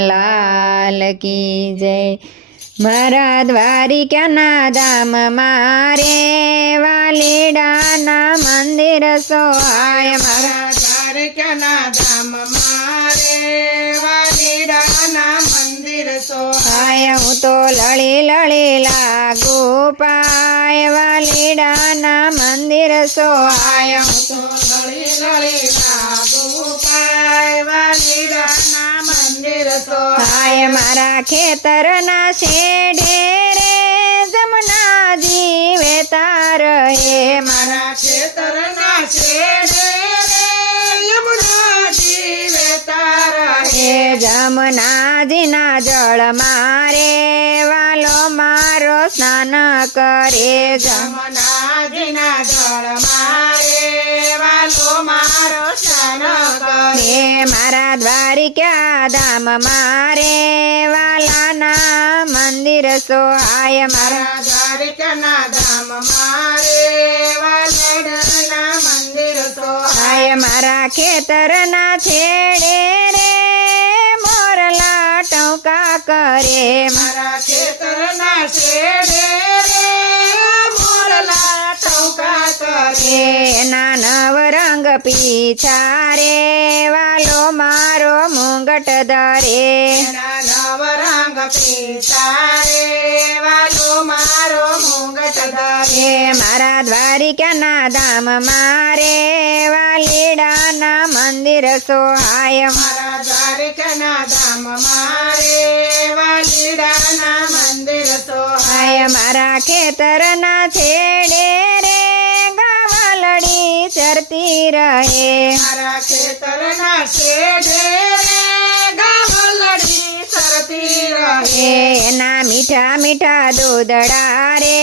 લાલ કી જય. મારા દ્વારિકાના ધામ મારે? વાલીડાના મંદિર સોહાય મારા દ્વારિકાના ધામ મારે? વાલીડાના મંદિર સોહાય હું તો લળી લળી લાગુ પાય. વાલીડાના મંદિર સોહાય હું તો લળી મારા ખેતરના શેઢે રે જમનાજી જીવે તાર હે મારા ખેતરના વહેતા જમનાજીના જળ મારે વાલો મારો સ્નાન કરે જમ જમનાજીના જળ મારે વાલો મારો સ્નાન કરે દ્વારિકા ધામ મારે? વાલાના મંદિર સોહાય મારા. દ્વારિકાના ધામ મારે મંદિર સોહાય હાય મારા ખેતરના છેડે રે મોરલા ટોકા કરે. મારા ખેતરના છેડે ટોકા કરે એના નવ રંગ પીછા રે વાલો મારો મુંગટ ધરે એના નવ રંગ પીતારે વાલો મારો મુંગટ ધરે એ મારા દ્વારિકાના ધામ મારે વાલીડાના મંદિર સોહાય મારા દ્વારકાના ધામ મારે વાલીડાના મંદિર સોહાય હાય મારા ખેતરના છેડે ચરતી રહે. મારા ખેતરના રે ગામલડી સરતી રહે. એના મીઠા મીઠા દૂધડા રે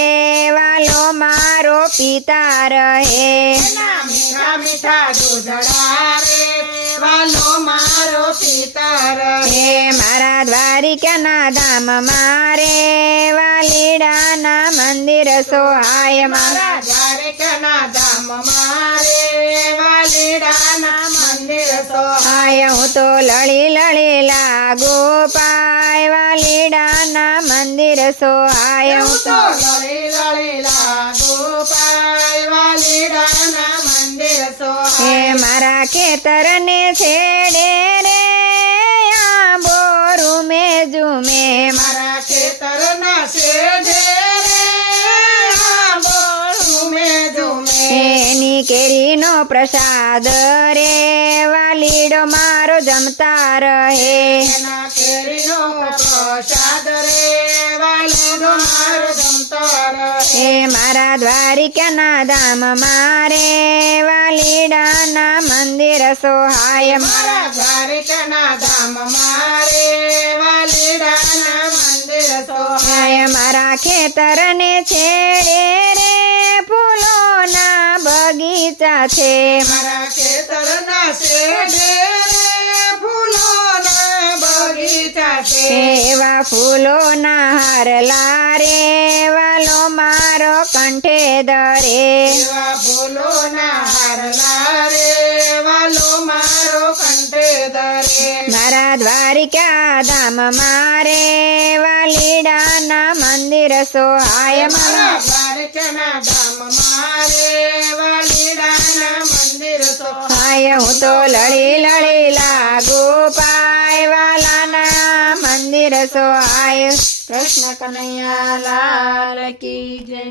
વાલો મારો પિતા રહે. એના મીઠા મીઠા દૂધડા રે વાલો મારો પિતા રહે. મારા દ્વારિકાના ધામ મારે વાલીડાના મંદિર સોહાય મારા દ્વારિકાના ધામ મારે સોહાય હું તો લળી લળી લાગો પાય વાલીડાના મંદિર સોહાય હું હું તો લળી લળી લાગો પાય વાલીડાના મંદિર હે સોહાય મારા ખેતરને છેડે રે, આંબો રૂમે જુમે મારા ખેતરના શેઢે કેરીનો પ્રસાદ રે વાલીડો મારો જમતા રહે. કેરીનો પ્રસાદ રે વાલીડો મારો જમતો રહે. હે મારા દ્વારિકાના ધામ મારે વાલીડાના મંદિર સોહાય મારા દ્વારિકાના ધામ મારે વાલીડાના મંદિર સોહાય હાય મારા ખેતરને છેડે રે મારા ખેતરના ફૂલોના બગીચા છે. એવા ફૂલોના હારલા રે વાલો મારો કંઠે દરે. એવા ફૂલોના હાર લારે વાલો મારો કંઠે દરે. મારા દ્વારિકા ધામ મારે વાલીડાના મંદિર સોહાય મારા દ્વારકાના ધામ મારે સોહાય હું તો લળી લળી લાગુ પાય વાલાના મંદિર આય કૃષ્ણ કનૈયા લાલ કી જય.